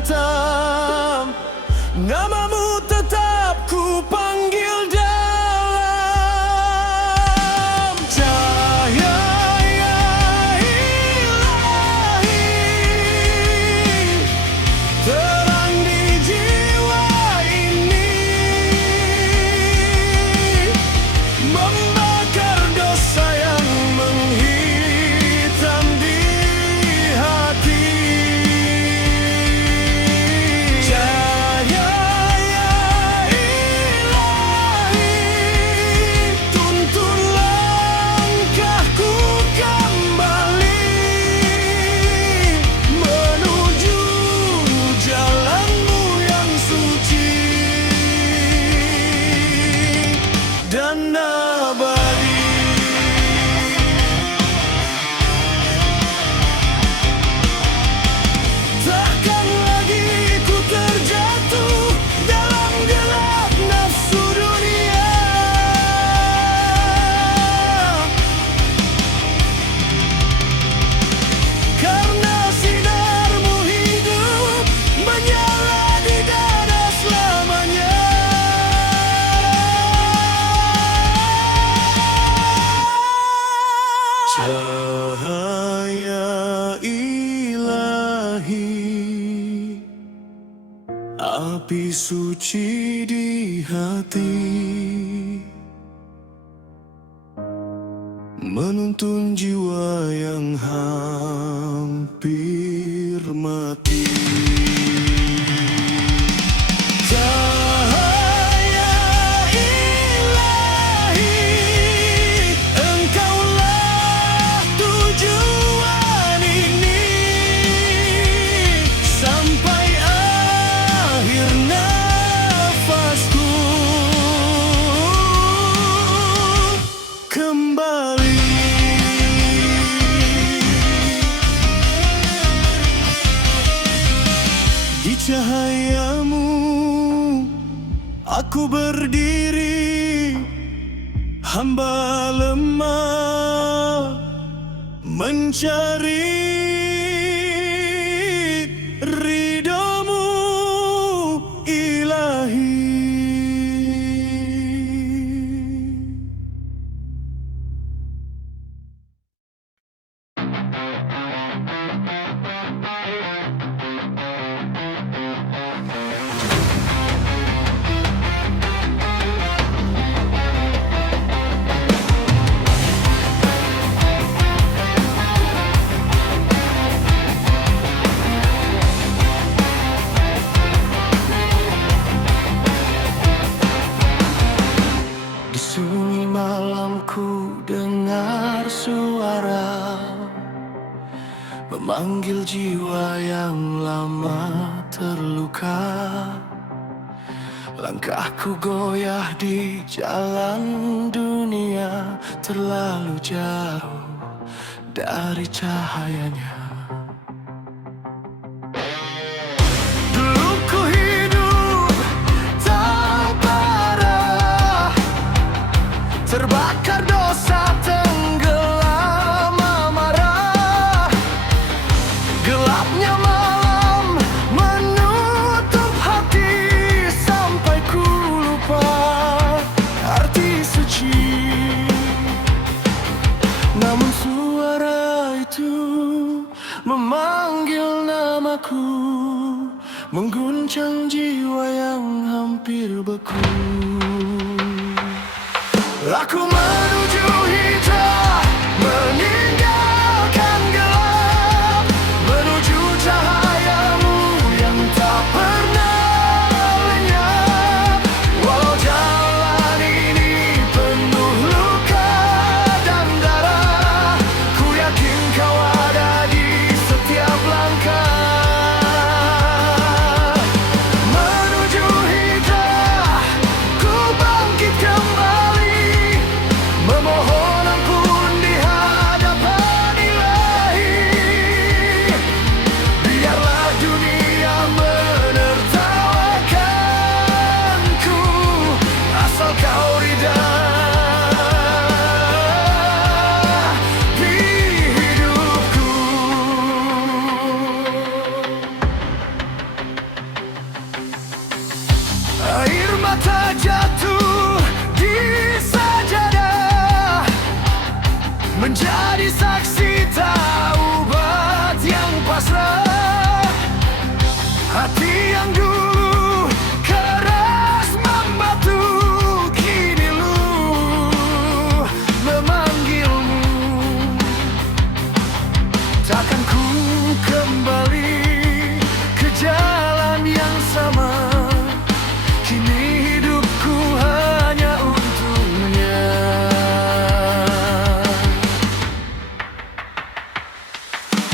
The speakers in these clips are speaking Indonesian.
hantam, namamu tetap ku panggil dalam cahaya ilahi, terang di jiwa ini, membakar dosa yang menghitam di hati. Cahaya ilahi, tuntun langkahku kembali menuju jalanmu yang suci dan abadi. Takkan lagi ku terjatuh dalam gelap nafsu dunia, karena sinarmu hidup menyala di dada selamanya. Cahaya ilahi, api suci di hati, menuntun jiwa yang hampir mati. Cahaya ilahi, engkaulah tujuan ini sampai akhir nafasku kembali. Di cahayamu aku berdiri, hamba lemah mencari ridhomu ilahi. Di sunyi malam ku dengar suara memanggil jiwa yang lama terluka. Langkahku goyah di jalan dunia, terlalu jauh dari cahayanya. Dulu ku hidup tanpa arah, terbakar dosa, tenggelam amarah. Gelapnya malam menutup hati sampai ku lupa arti suci. Namun suara itu memanggil namaku, mengguncang jiwa yang hampir beku. Aku menuju hijrah, meninggalkan gelap, menuju cahayamu yang tak pernah lenyap. Walau jalan ini penuh luka dan darah, ku yakin kau ada di setiap langkah. Menuju hijrah, ku bangkit kembali, memohon jatuh di sajadah, menjadi saksi taubat yang pasrah. Hati yang dulu keras membatu, kini luh memanggilmu. Takkan ku kembali ke jalan yang sama, kini hidupku hanya untuknya.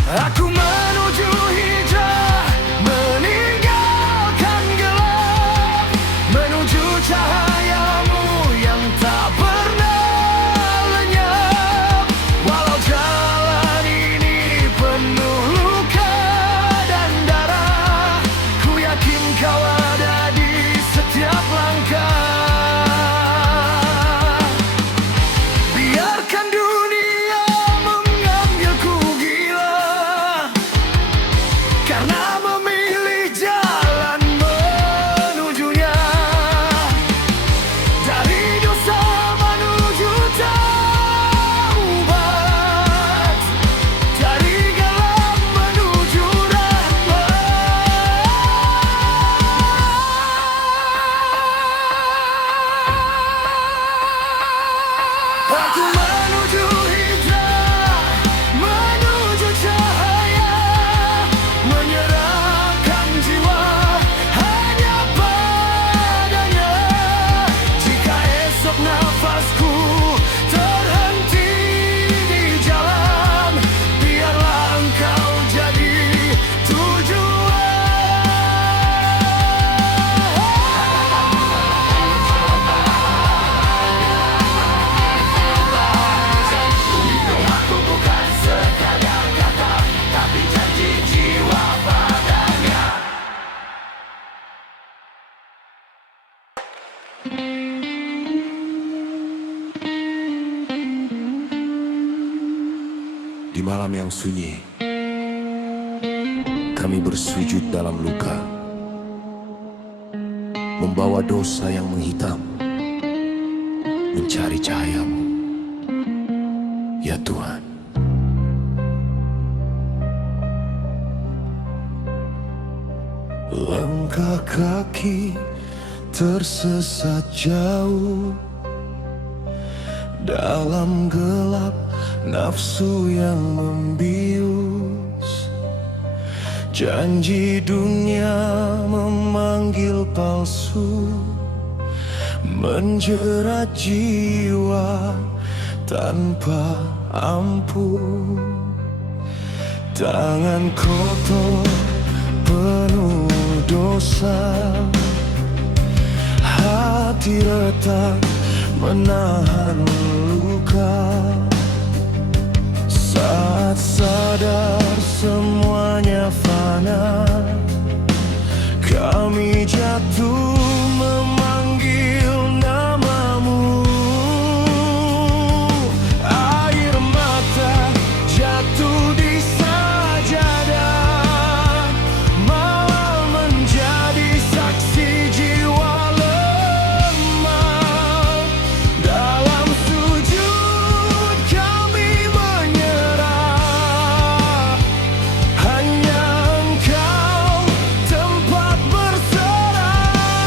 Aku menuju hijrah, meninggalkan gelap, menuju cahayamu yang tak pernah lenyap. Walau jalan ini penuh luka dan darah, ku yakin kau ada di setiap langkah. Biarkan dunia mengambilku gila, karena memilih jalan menujunya. Dari dosa menuju taubat, dari gelap menuju rahmat. Aku menuju hijrah, menuju cahaya, menyerahkan jiwa hanya padanya. Jika esok nafasku terhenti di jalan, biarlah engkau jadi tujuan. Aku bukan sekadar kata, tapi janji jiwa padanya. Di malam yang sunyi, kami bersujud dalam luka, membawa dosa yang menghitam, mencari cahayamu, ya Tuhan. Langkah kaki tersesat jauh dalam gelap nafsu yang membius. Janji dunia memanggil palsu, menjerat jiwa tanpa ampun. Tangan kotor penuh dosa, hati retak menahan luka. Saat sadar semuanya fana, kami jatuh memanggil namamu. Air mata jatuh di sajadah, malah menjadi saksi jiwa lemah. Dalam sujud kami menyerah, hanya Engkau tempat berserah.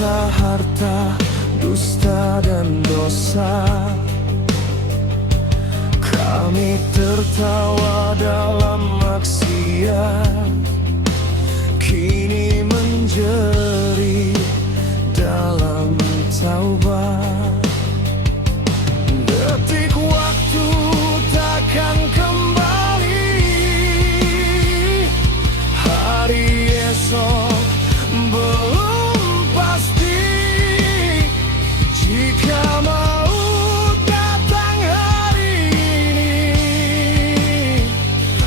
harta, dusta dan dosa. Kami tertawa dalam maksiat, kini menjerit dalam taubat. Detik waktu takkan kembali, hari esok belum pasti. Jika maut datang hari ini,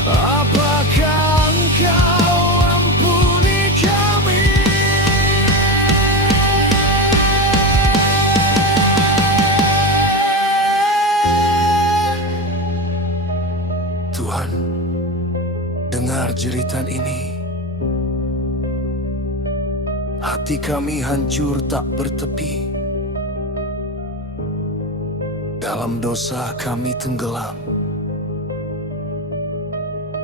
apakah Engkau ampuni kami? Tuhan, dengar jeritan ini. Hati kami hancur tak bertepi, dalam dosa kami tenggelam.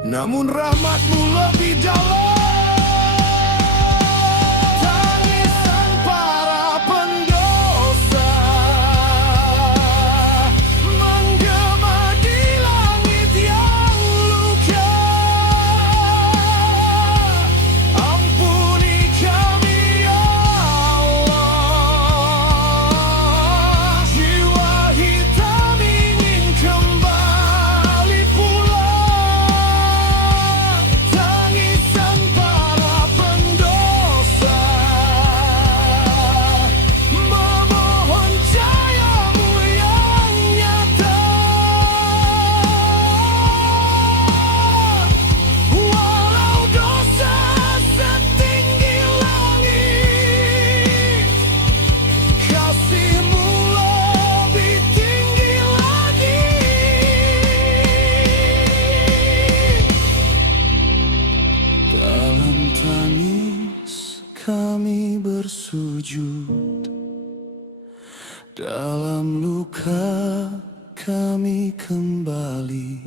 Namun rahmat-Mu lebih dalam. Tangisan para pendosa menggema di langit yang luka. Ampuni kami ya Allah, jiwa hitam ingin kembali pulang. Tangisan para pendosa memohon cahaya-Mu yang nyata. Walau dosa setinggi langit, kasih-Mu lebih tinggi lagi. Dalam tangis kami bersujud, dalam luka kami kembali.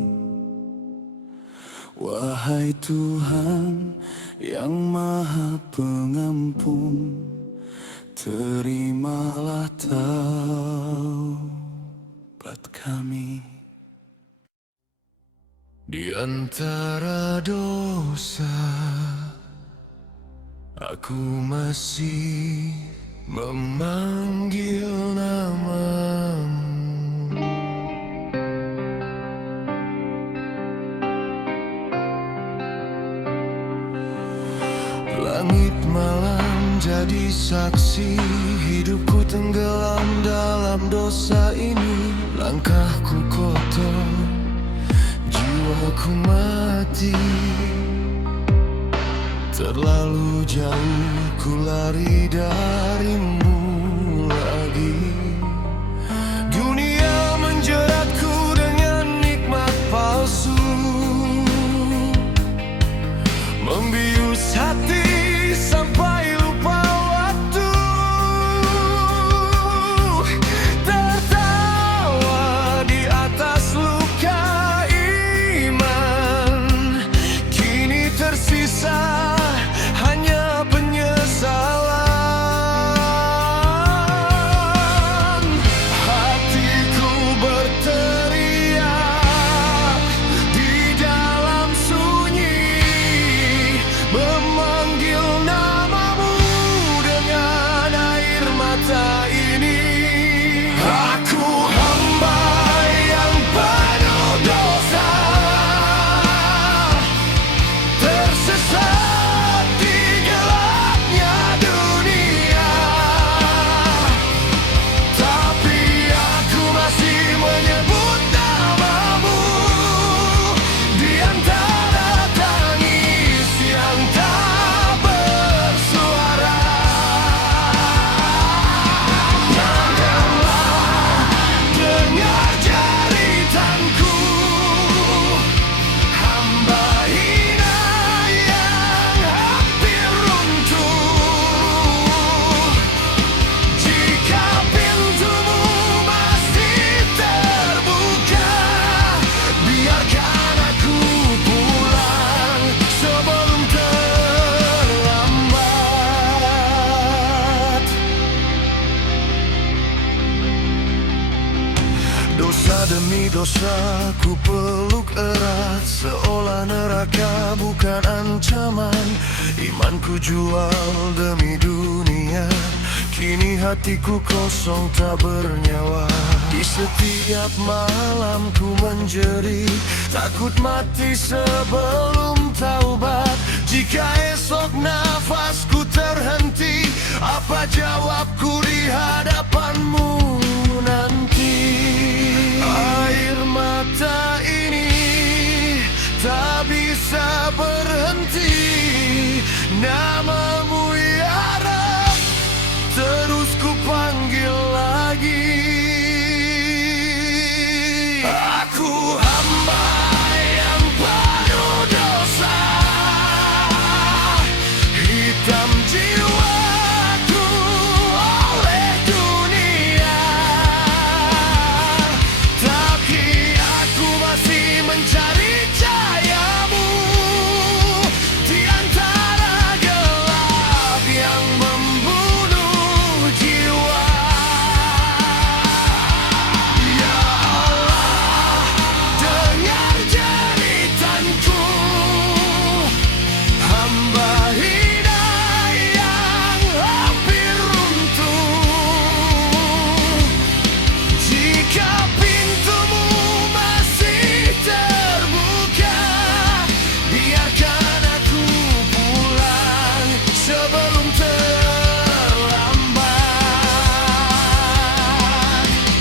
Wahai Tuhan yang Maha Pengampun, terimalah taubat kami. Di antara dosa, aku masih memanggil nama-Mu. Langit malam jadi saksi, hidupku tenggelam dalam dosa ini. Langkahku kotor, jiwaku mati. Terlalu jauh ku lari dari-Mu lagi. Dunia menjeratku dengan nikmat palsu, membius hati sampai lupa waktu. Tertawa di atas luka iman, kini tersisa hanya penyesalan. Hatiku berteriak di dalam sunyi, memanggil dosa ku peluk erat, seolah neraka bukan ancaman. Imanku jual demi dunia, kini hatiku kosong tak bernyawa. Di setiap malam ku menjerit, takut mati sebelum taubat. Jika esok nafasku terhenti, apa jawabku di hadapanmu nanti? Air mata ini tak bisa berhenti, namamu ya Rab, terus ku panggil lagi. Aku hamba yang penuh dosa, hitam jiwaku oleh dunia, tapi aku masih mencari cahayamu di antara gelap yang membunuh jiwa. Ya Allah, dengar jeritanku, hamba hidayah yang hampir runtuh. Jika pintumu masih terbuka, biarkan aku pulang sebelum terlambat.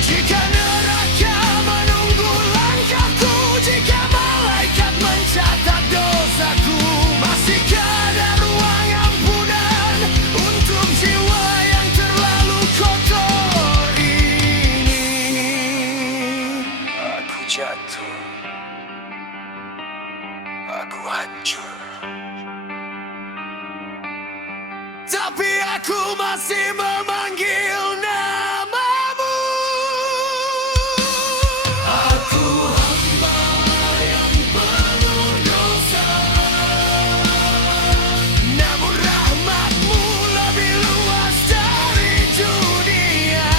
Jika neraka menunggu langkahku, jika malaikat mencatat dosaku, masihkah ada ruang ampunan untuk jiwa yang terlalu kotor ini? Aku jatuh, aku hancur, tapi aku masih memanggil namamu. Aku hamba yang penuh dosa, namun rahmatmu lebih luas dari dunia.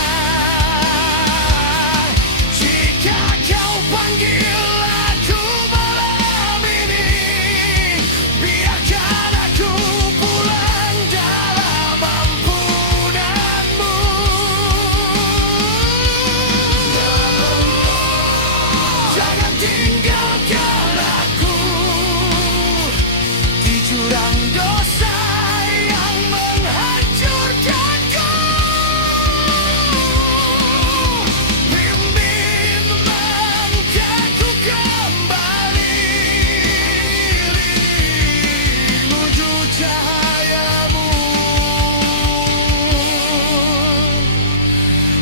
Jika kau panggil aku malam ini, biarkan aku pulang dalam ampunanmu. Jangan tinggalkan aku di jurang dosa yang menghancurkanku. Bimbing langkahku kembali menuju cahayamu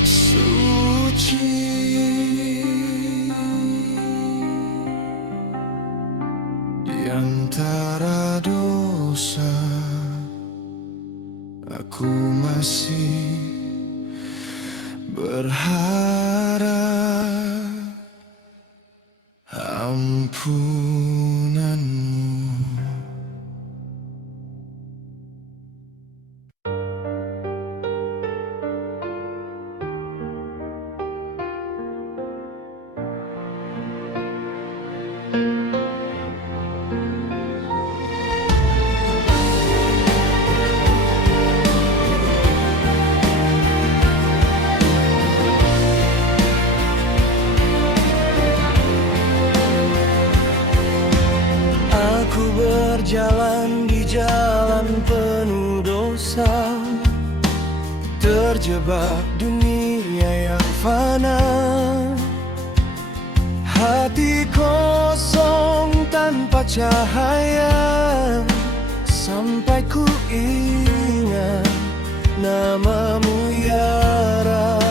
suci. Di antara dosa, aku masih berharap ampunanmu. Aku berjalan di jalan penuh dosa, terjebak dunia yang fana. Hati kosong tanpa cahaya, sampai ku ingat namamu ya Rab.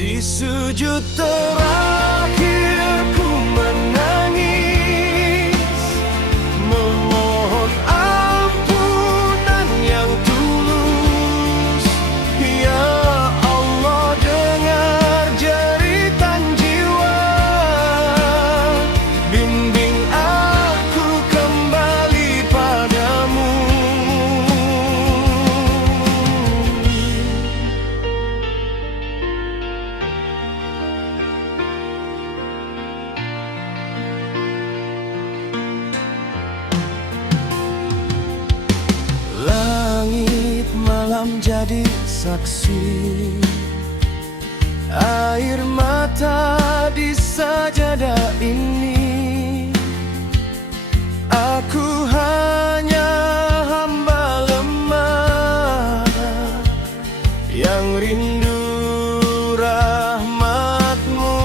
Di sujud terakhir ku menangis, memohon ampunan yang tulus. Ya Allah, dengar jeritan jiwa, bimbing aku kembali padamu. jadi saksi. Air mata di sajadah ini, aku hanya hamba lemah yang rindu rahmat-Mu.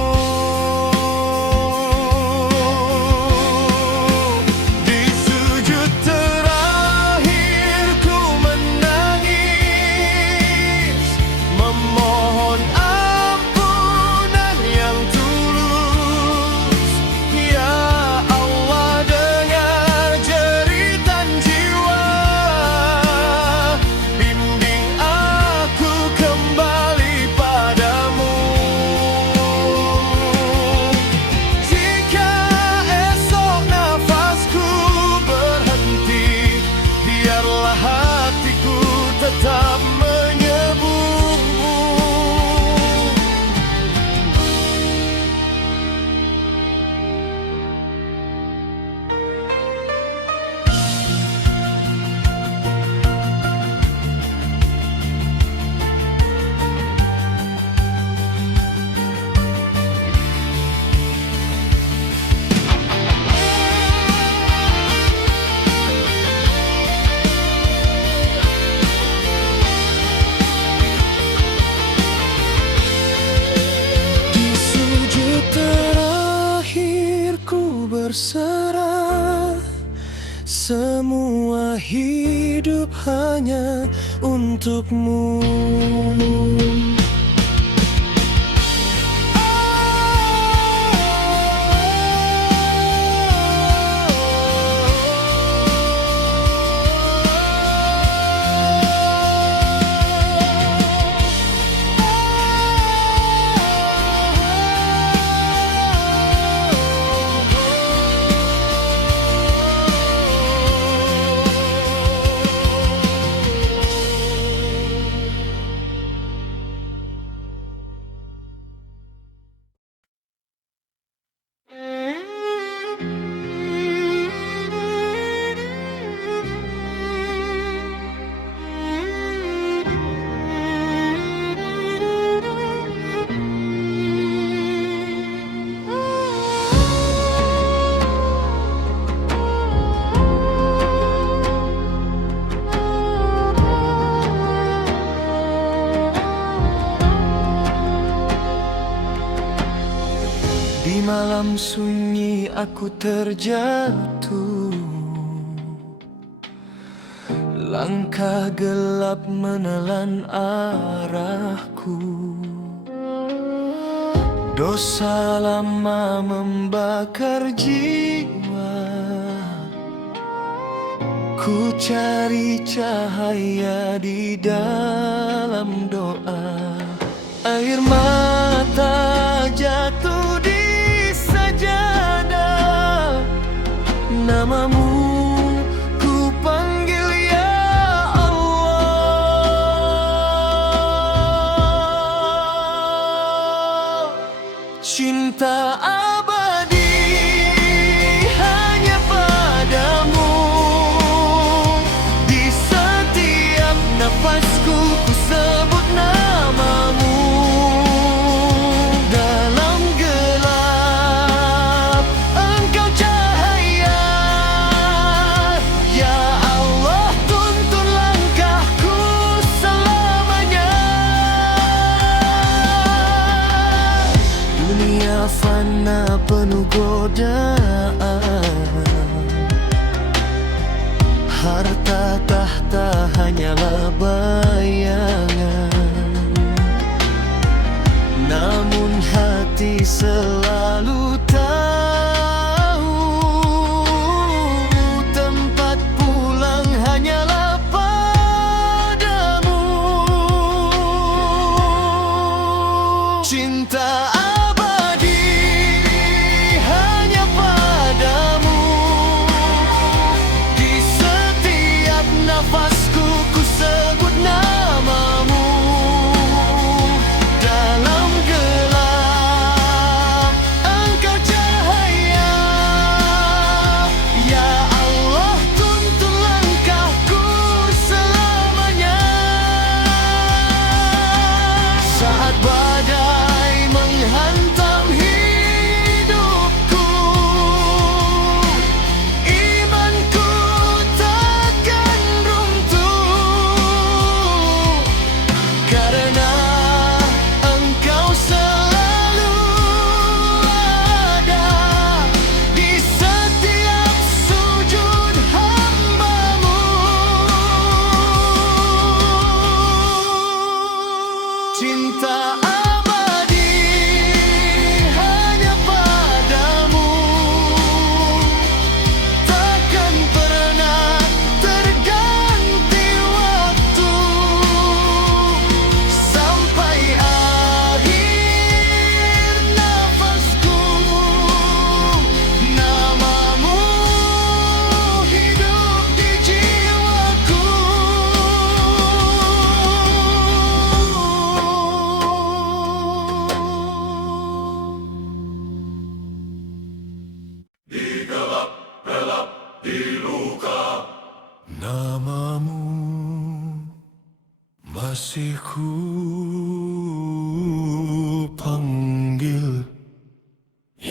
Di sujud terakhir ku menangis, memohon ampunan yang tulus. Ya Allah, dengar jeritan jiwa, bimbing aku kembali padamu. Jika esok nafasku berhenti, biarlah hatiku tetap menyebut-Mu. Di sujud terakhir ku berserah, semua hidup hanya untuk-Mu. Di malam sunyi aku terjatuh, langkah gelap menelan arahku. Dosa lama membakar jiwa, ku cari cahaya di dalam doa. Air mata jatuh di sajadah, nama-Mu ku panggil ya Allah. Cinta abadi hanya padamu, di setiap nafasku ku sebut nama-Mu. Dalam gelap Engkau cahaya, ya Allah, tuntun langkahku selamanya. Dunia fana penuh godaan, harta tahta hanyalah bayangan. Namun hati selalu tahu, tempat pulang hanyalah padamu. Cinta abadi hanya padamu, di setiap nafasku ku sebut nama-Mu. Dalam gelap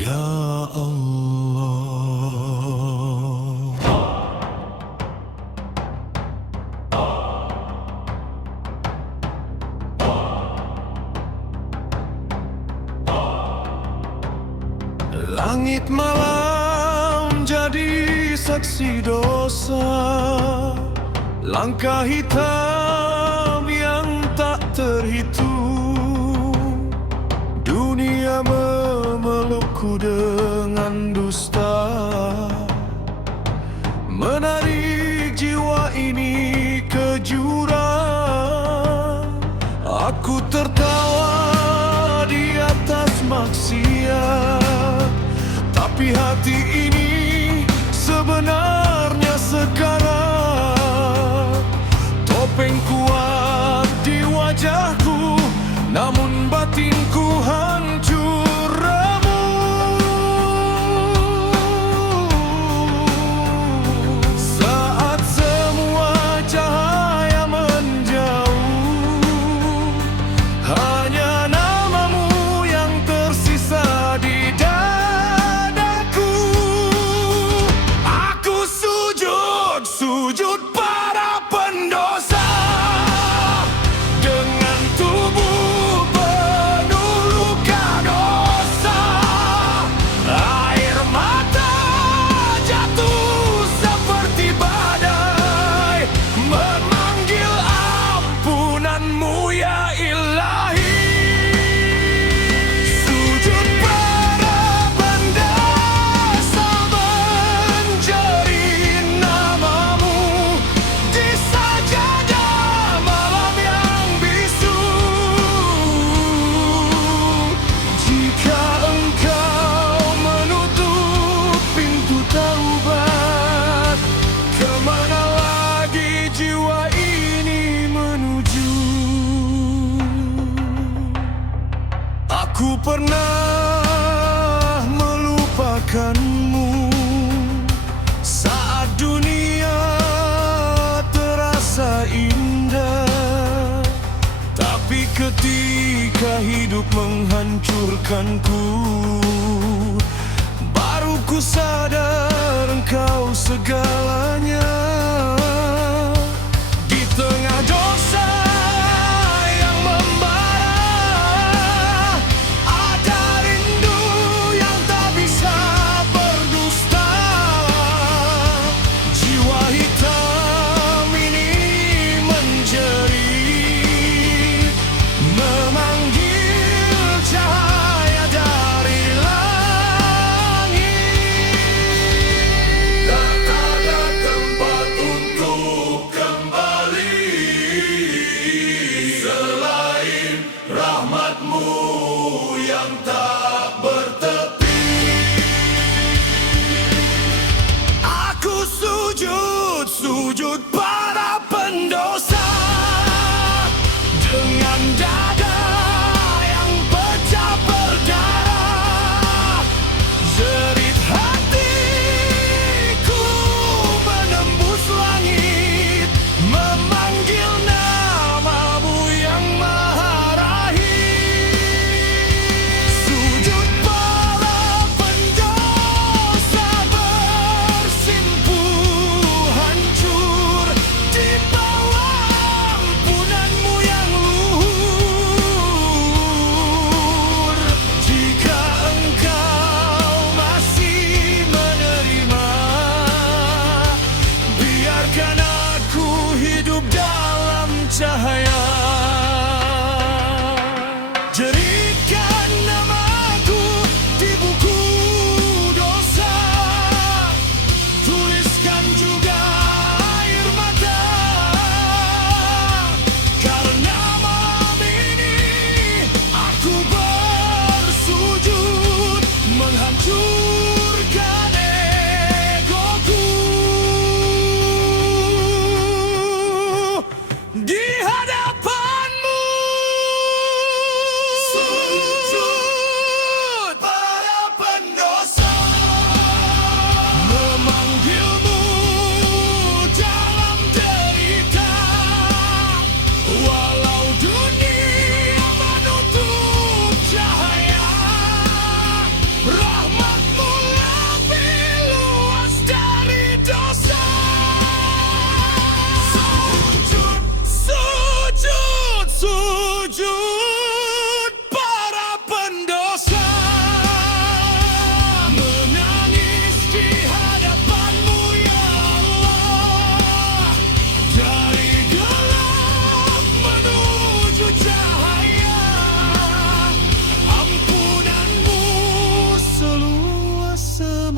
Ya Allah. Langit malam jadi saksi dosa, langkah hitam yang tak terhitung. Dunia memelukku dengan dusta, menarik jiwa ini ke jurang. Aku tertawa di atas maksiat, tapi hati ini sebenarnya sekarat. Topeng kuat di wajahku, namun batinku hancur remuk. Saat semua cahaya menjauh, hanya namamu yang tersisa di dadaku. Aku sujud para pendosa, dengan tubuh penuh luka dosa. Air mata jatuh seperti badai, memanggil ampunanmu ya Ilahi. Sujud para pendosa menjadi namamu di sajadah malam yang bisu. Jika engkau menutup pintu taubat, kemana lagi jiwa ini menuju? Aku pernah melupakanmu saat dunia terasa indah, tapi ketika hidup menghancurkanku, baru ku sadar engkau segalanya. Di tengah dosa yang membara, ada rindu yang tak bisa berdusta. Jiwa hitam ini menjerit, memanggil cahaya dari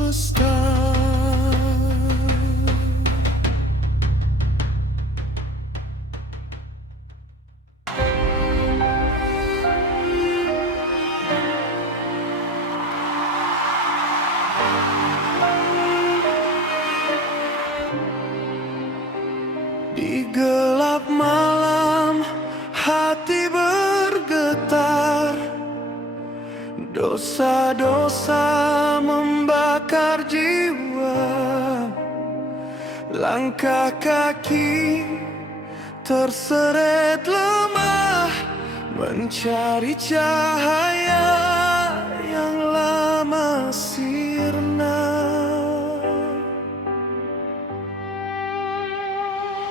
semesta. Di gelap malam hati bergetar, dosa-dosa membakar jiwa. Langkah kaki terseret lemah, mencari cahaya yang lama sirna.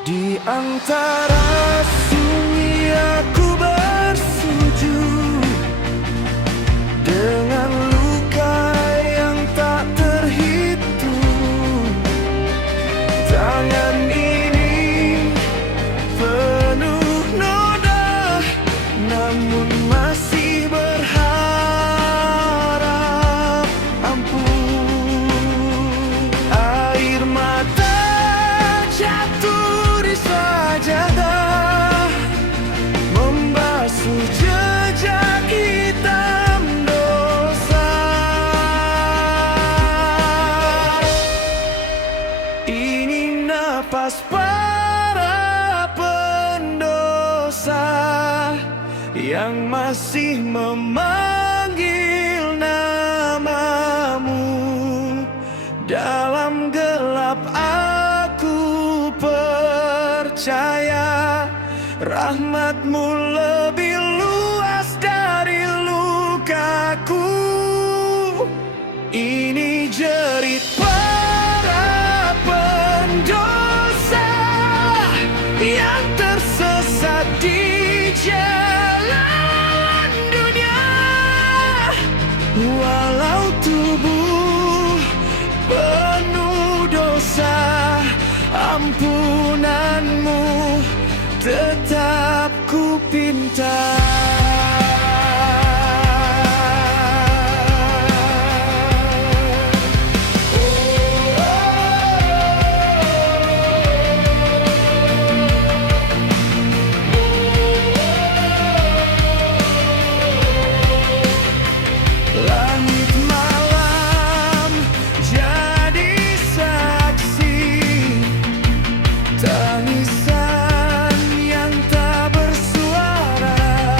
Di antara sunyi aku bersujud, dengan luka yang tak terhitung. Tangan ini penuh noda, namun masih berharap ampun. Air mata jatuh di sajadah, membasuh jejak hitam dosa. Ini napas para pendosa yang masih memanggil namamu. Dalam gelap aku percaya rahmatmu lebih luas dari lukaku. Ini jerit para pendosa yang tersesat di jalan dunia. Walau tubuh penuh dosa, ampunanmu tetap ku pinta. Langit malam jadi saksi, tangisan yang tak bersuara.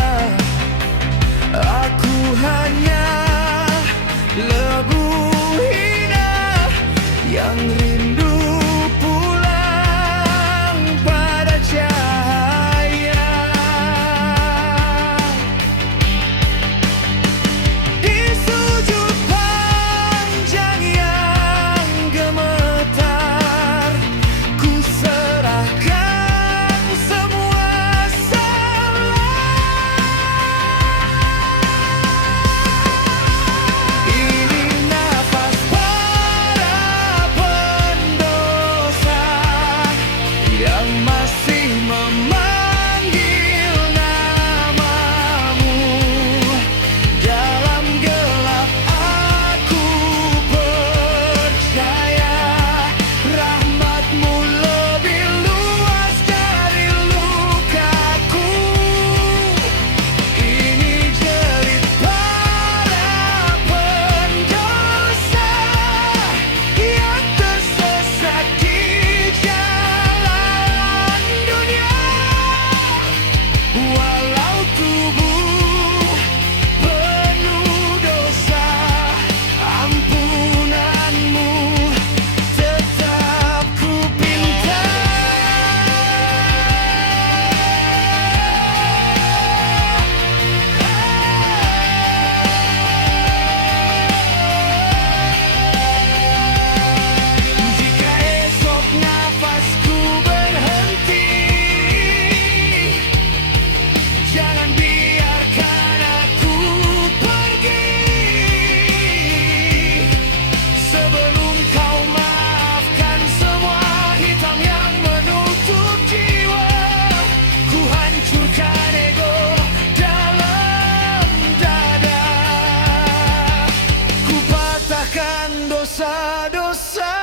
dosa-dosa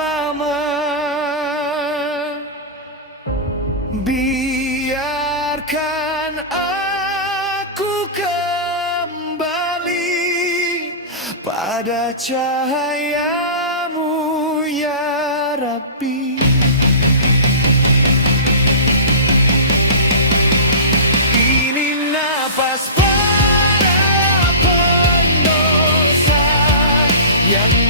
lama. Biarkan aku kembali pada cahayamu ya Rabbi. Ini napas para pendosa yang